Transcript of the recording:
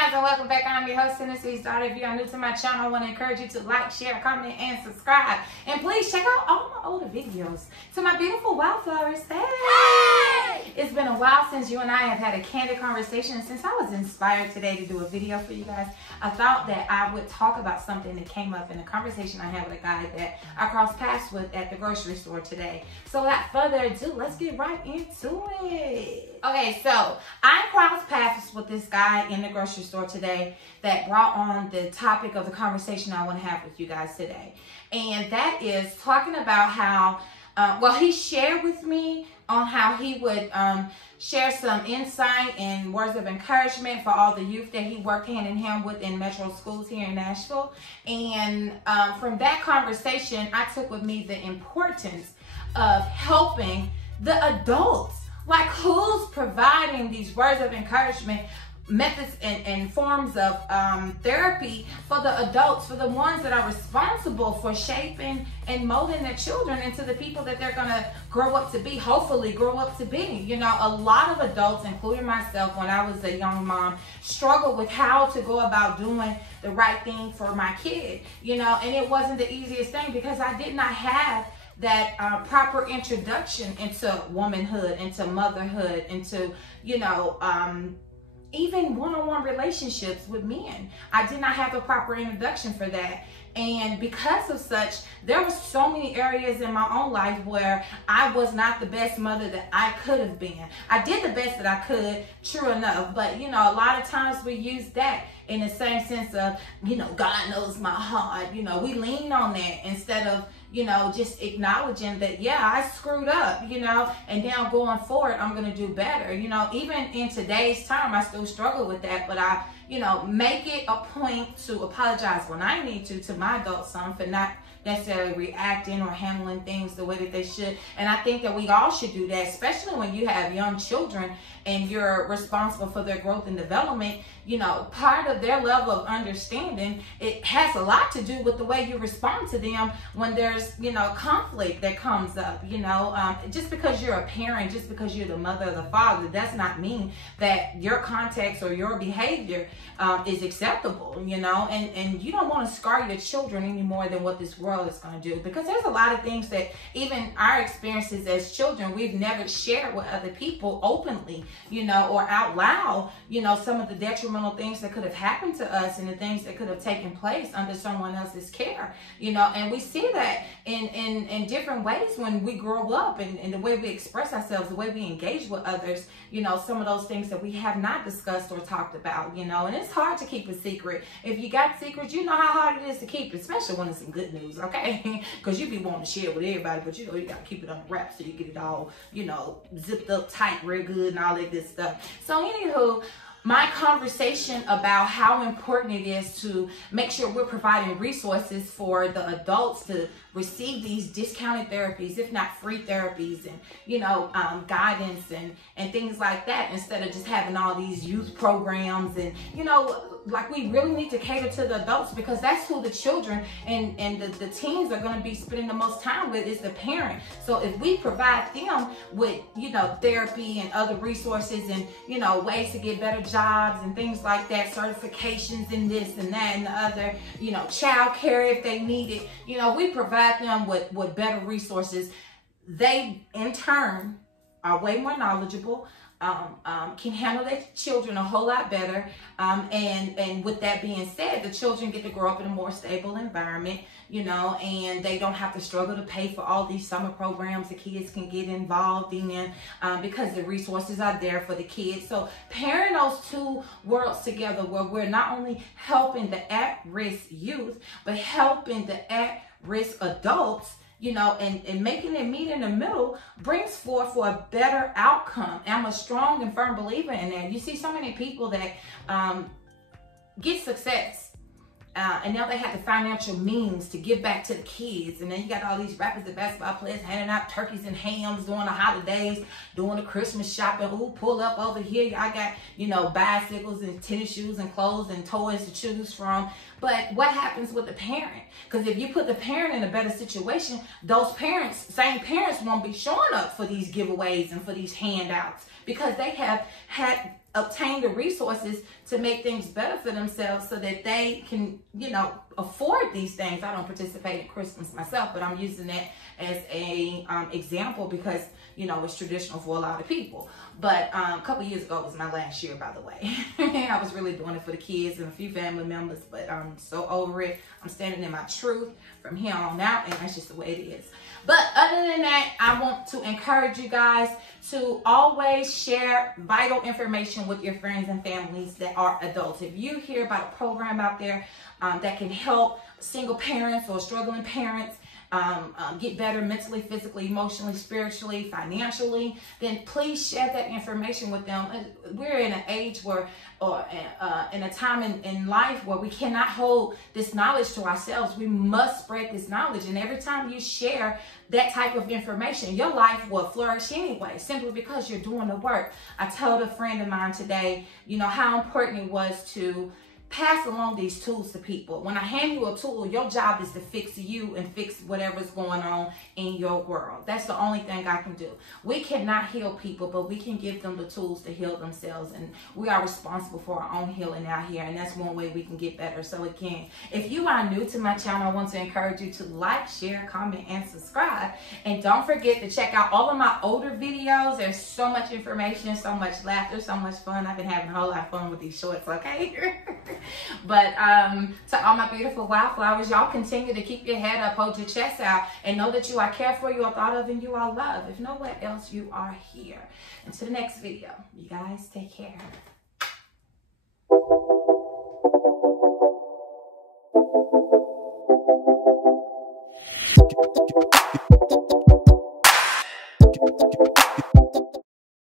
guys, and welcome back. I'm your host, Tennessee's daughter. If you are new to my channel, I want to encourage you to like, share, comment, and subscribe. And please check out all my older videos. To my beautiful wildflowers, hey! It's been a while since you and I have had a candid conversation. Since I was inspired today to do a video for you guys, I thought that I would talk about something that came up in a conversation I had with a guy that I crossed paths with at the grocery store today. So without further ado, let's get right into it. Okay, so I crossed paths with this guy in the grocery store today that brought on the topic of the conversation I want to have with you guys today. And that is talking about how, he shared with me on how he would share some insight and words of encouragement for all the youth that he worked hand in hand with in metro schools here in Nashville. And from that conversation, I took with me the importance of helping the adults. Like, who's providing these words of encouragement, methods and forms of therapy for the adults, for the ones that are responsible for shaping and molding their children into the people that they're gonna grow up to be, hopefully grow up to be. You know, a lot of adults, including myself when I was a young mom, struggled with how to go about doing the right thing for my kid, you know, and it wasn't the easiest thing because I did not have that proper introduction into womanhood, into motherhood, into, you know, even one-on-one relationships with men. I did not have a proper introduction for that. And because of such, there were so many areas in my own life where I was not the best mother that I could have been. I did the best that I could, true enough, but you know, a lot of times we use that in the same sense of, you know, God knows my heart. You know, we lean on that instead of, you know, just acknowledging that, yeah, I screwed up, you know, and now going forward, I'm going to do better. You know, even in today's time, I still struggle with that, but I, you know, make it a point to apologize when I need to my adult son for not necessarily reacting or handling things the way that they should. And I think that we all should do that, especially when you have young children and you're responsible for their growth and development. You know, part of their level of understanding, it has a lot to do with the way you respond to them when there's, you know, conflict that comes up. You know, just because you're a parent, just because you're the mother or the father, does not mean that your context or your behavior is acceptable, you know, and you don't want to scar your children any more than what this world is going to do, because there's a lot of things that even our experiences as children, we've never shared with other people openly, you know, or out loud, you know, some of the detrimental things that could have happened to us and the things that could have taken place under someone else's care, you know, and we see that in different ways when we grow up, and the way we express ourselves, the way we engage with others, you know, some of those things that we have not discussed or talked about, you know, and it's hard to keep a secret. If you got secrets, you know how hard it is to keep, especially when it's some good news, okay? Because you be wanting to share with everybody, but you know, you got to keep it on wraps so you get it all, you know, zipped up tight real good and all that good stuff. So anywho, my conversation about how important it is to make sure we're providing resources for the adults to receive these discounted therapies, if not free therapies, and, you know, guidance and things like that, instead of just having all these youth programs. And, you know, like, we really need to cater to the adults, because that's who the children and the teens are going to be spending the most time with, is the parent. So if we provide them with, you know, therapy and other resources and, you know, ways to get better jobs and things like that, certifications and this and that and the other, you know, child care if they need it, you know, we provide them with better resources. They in turn are way more knowledgeable, can handle their children a whole lot better, and with that being said, the children get to grow up in a more stable environment, you know, and they don't have to struggle to pay for all these summer programs the kids can get involved in, because the resources are there for the kids. So pairing those two worlds together, where we're not only helping the at-risk youth, but helping the at-risk adults, you know, and making it meet in the middle, brings forth for a better outcome. And I'm a strong and firm believer in that. You see so many people that get success, and now they have the financial means to give back to the kids. And then you got all these rappers and basketball players handing out turkeys and hams during the holidays, doing the Christmas shopping. Ooh, pull up over here. I got, you know, bicycles and tennis shoes and clothes and toys to choose from. But what happens with the parent? Because if you put the parent in a better situation, those parents, same parents, won't be showing up for these giveaways and for these handouts, because they have had obtain the resources to make things better for themselves so that they can, you know, afford these things. I don't participate in Christmas myself, but I'm using it as a example because, you know, it's traditional for a lot of people. But a couple years ago was my last year, by the way. I was really doing it for the kids and a few family members, but I'm so over it. I'm standing in my truth from here on out, and that's just the way it is. But other than that, I want to encourage you guys to always share vital information with your friends and families that are adults. If you hear about a program out there that can help single parents or struggling parents get better mentally, physically, emotionally, spiritually, financially, then please share that information with them. We're in an age where, or in a time in life where we cannot hold this knowledge to ourselves. We must spread this knowledge. And every time you share that type of information, your life will flourish anyway, simply because you're doing the work. I told a friend of mine today, you know, how important it was to pass along these tools to people. When I hand you a tool, your job is to fix you and fix whatever's going on in your world. That's the only thing I can do. We cannot heal people, but we can give them the tools to heal themselves. And we are responsible for our own healing out here. And that's one way we can get better. So again, if you are new to my channel, I want to encourage you to like, share, comment, and subscribe. And don't forget to check out all of my older videos. There's so much information, so much laughter, so much fun. I've been having a whole lot of fun with these shorts, okay? But to all my beautiful wildflowers, y'all continue to keep your head up, hold your chest out, and know that you are cared for, you are thought of, and you are loved. If nowhere else, you are here. Until the next video, you guys take care.